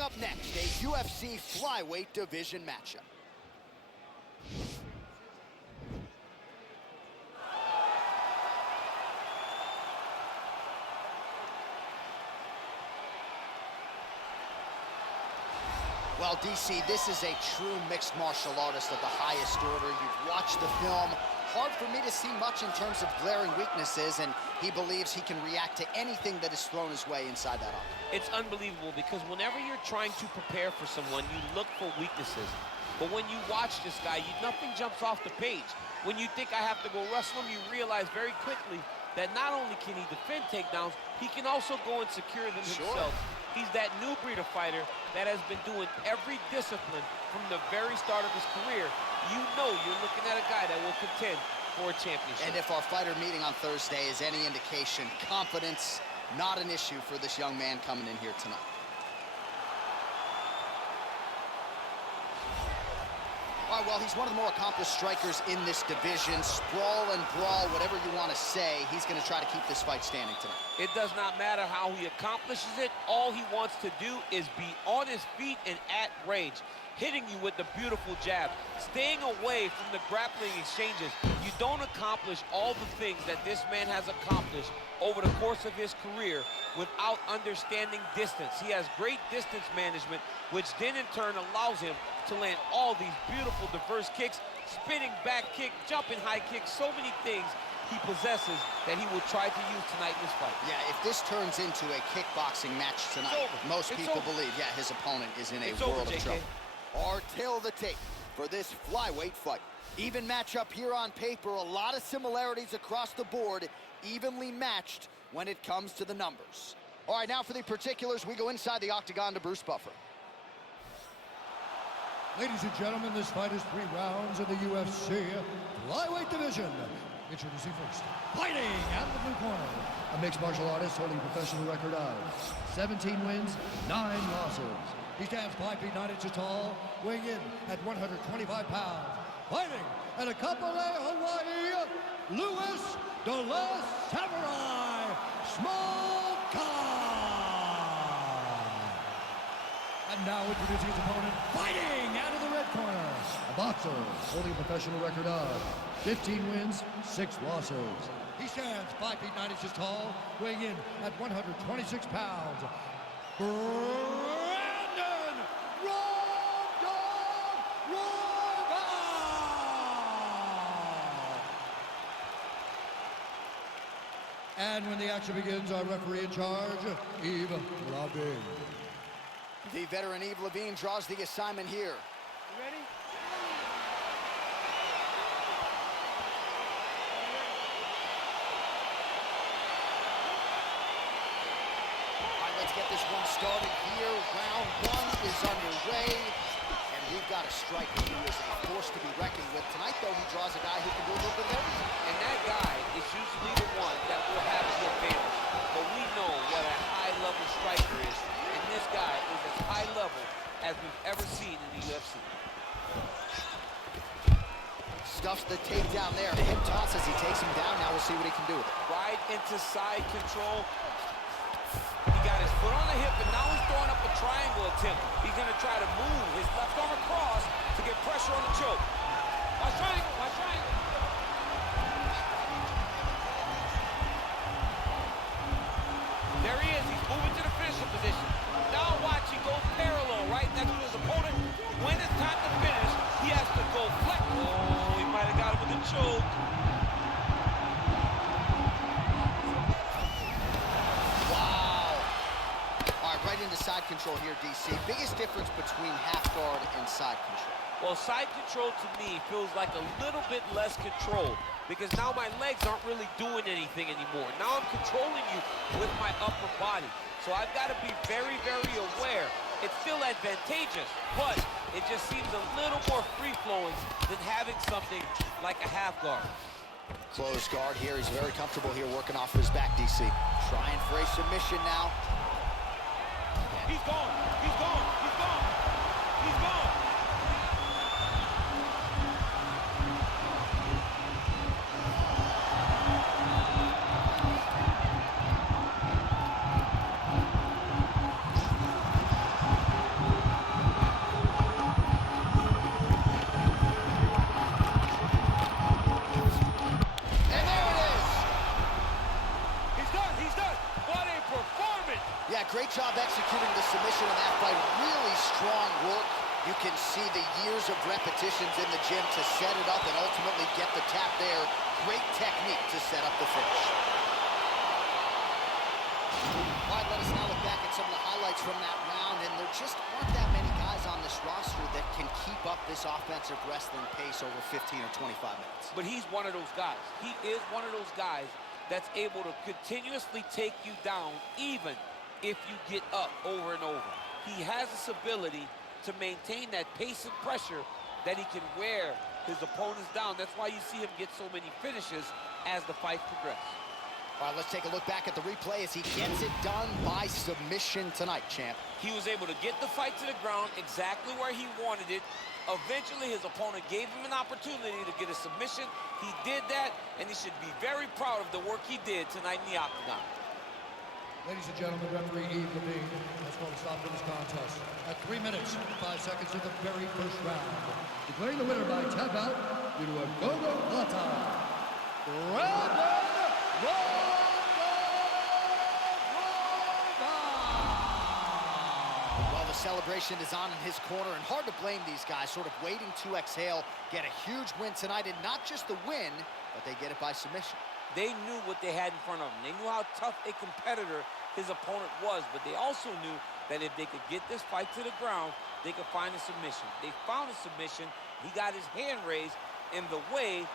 Coming up next, a UFC flyweight division matchup. Well, DC, this is a true mixed martial artist of the highest order. You've watched the film. Hard for me to see much in terms of glaring weaknesses, and he believes he can react to anything that is thrown his way inside that arc. It's unbelievable because whenever you're trying to prepare for someone, you look for weaknesses. But when you watch this guy, nothing jumps off the page. When you think I have to go wrestle him, you realize very quickly that not only can he defend takedowns, he can also go and secure them himself. He's that new breed of fighter that has been doing every discipline from the very start of his career. You know you're looking at a guy that will contend for a championship. And if our fighter meeting on Thursday is any indication, confidence, not an issue for this young man coming in here tonight. All right, well, he's one of the more accomplished strikers in this division. Sprawl and brawl, whatever you want to say, he's going to try to keep this fight standing tonight. It does not matter how he accomplishes it. All he wants to do is be on his feet and at range, hitting you with the beautiful jab, staying away from the grappling exchanges. You don't accomplish all the things that this man has accomplished over the course of his career without understanding distance. He has great distance management, which then in turn allows him to land all these beautiful diverse kicks, spinning back kick, jumping high kicks, so many things he possesses that he will try to use tonight in this fight. Yeah, if this turns into a kickboxing match tonight, most people believe, yeah, his opponent is in a world of trouble. Our tail of the tape for this flyweight fight. Even matchup here on paper, a lot of similarities across the board, evenly matched when it comes to the numbers. All right, now for the particulars, we go inside the octagon to Bruce Buffer. Ladies and gentlemen, this fight is 3 rounds in the UFC flyweight division. Introducing first, fighting out of the blue corner, a mixed martial artist holding a professional record of 17 wins, 9 losses. He stands 5 feet 9 inches tall, weighing in at 125 pounds. Fighting at a Kapolei, Hawaii, Louis de la Samurai Smolka. And now introducing his opponent, fighting out of the red corner, a boxer holding a professional record of 15 wins, 6 losses. He stands 5 feet 9 inches tall, weighing in at 126 pounds. Brandon Royval! And when the action begins, our referee in charge, Yves Levine. The veteran Yves Levine draws the assignment here. You ready? Let's get this one started here. Round 1 is underway, and we've got a striker who is a force to be reckoned with. Tonight, though, he draws a guy who can do a little bit of everything. And that guy is usually the one that will have the advantage. But we know what a high-level striker is, and this guy is as high level as we've ever seen in the UFC. Stuffs the takedown there. The hip toss as he takes him down. Now we'll see what he can do with it. Right into side control. He got his foot on the hip, and now he's throwing up a triangle attempt. He's going to try to move his left arm across to get pressure on the choke. Watch triangle, watch triangle. There he is. He's moving to the finishing position. Now watch, he goes parallel right next to his opponent. When it's time to finish, he has to go flex. Oh, he might have got him with a choke. Right into side control here, DC. Biggest difference between half guard and side control? Well, side control to me feels like a little bit less control because now my legs aren't really doing anything anymore. Now I'm controlling you with my upper body. So I've got to be very, very aware. It's still advantageous, but it just seems a little more free-flowing than having something like a half guard. Closed guard here. He's very comfortable here working off of his back, DC. Trying for a submission now. He's gone. He's gone. He's gone. He's gone. portion of that fight, really strong work. You can see the years of repetitions in the gym to set it up and ultimately get the tap there. Great technique to set up the finish. All right, let us now look back at some of the highlights from that round, and there just aren't that many guys on this roster that can keep up this offensive wrestling pace over 15 or 25 minutes. But he's one of those guys. He is one of those guys that's able to continuously take you down even if you get up over and over. He has this ability to maintain that pace and pressure that he can wear his opponents down. That's why you see him get so many finishes as the fight progresses. All right, let's take a look back at the replay as he gets it done by submission tonight, champ. He was able to get the fight to the ground exactly where he wanted it. Eventually, his opponent gave him an opportunity to get a submission. He did that, and he should be very proud of the work he did tonight in the octagon. Ladies and gentlemen, referee Yves Levine has called a stop to this contest at 3 minutes, 5 seconds of the very first round. Declaring the winner by tap out due to a go-go plata, Brandon Royval! Well, the celebration is on in his corner, and hard to blame these guys, sort of waiting to exhale, get a huge win tonight, and not just the win, but they get it by submission. They knew what they had in front of them. They knew how tough a competitor his opponent was, but they also knew that if they could get this fight to the ground, they could find a submission. They found a submission. He got his hand raised in the way